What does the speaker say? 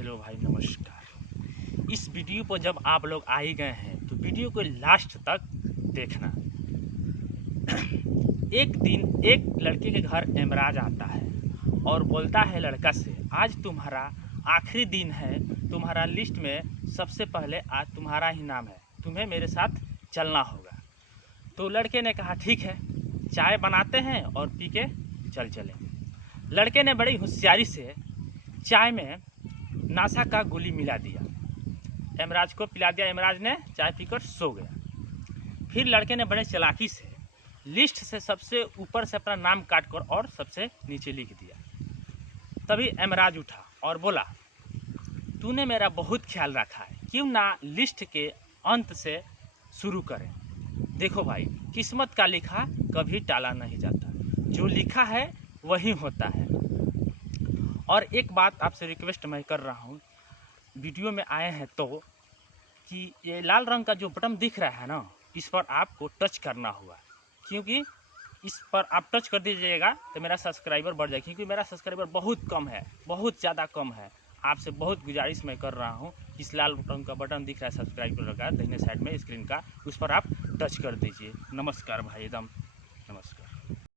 Hello भाई, नमस्कार। इस वीडियो पर जब आप लोग आ ही गए हैं तो वीडियो को लास्ट तक देखना। एक दिन एक लड़के के घर एमराज आता है और बोलता है लड़का से, आज तुम्हारा आखिरी दिन है, तुम्हारा लिस्ट में सबसे पहले आज तुम्हारा ही नाम है, तुम्हें मेरे साथ चलना होगा। तो लड़के ने कहा ठीक है, चाय बनाते हैं और पी के चले। लड़के ने बड़ी होशियारी से चाय में नासा का गोली मिला दिया, एमराज को पिला दिया। एमराज ने चाय पीकर सो गया। फिर लड़के ने बड़े चालाकी से लिस्ट से सबसे ऊपर से अपना नाम काटकर और सबसे नीचे लिख दिया। तभी एमराज उठा और बोला, तूने मेरा बहुत ख्याल रखा है, क्यों ना लिस्ट के अंत से शुरू करें। देखो भाई, किस्मत का लिखा कभी टाला नहीं जाता, जो लिखा है वही होता है। और एक बात आपसे रिक्वेस्ट मैं कर रहा हूँ, वीडियो में आए हैं तो कि ये लाल रंग का जो बटन दिख रहा है ना, इस पर आपको टच करना होगा, क्योंकि इस पर आप टच कर दीजिएगा तो मेरा सब्सक्राइबर बढ़ जाएगा, क्योंकि मेरा सब्सक्राइबर बहुत कम है, बहुत ज़्यादा कम है। आपसे बहुत गुजारिश मैं कर रहा हूँ, इस लाल रंग का बटन दिख रहा है सब्सक्राइबर का दाहिने साइड में स्क्रीन का, उस पर आप टच कर दीजिए। नमस्कार भाई, एकदम नमस्कार।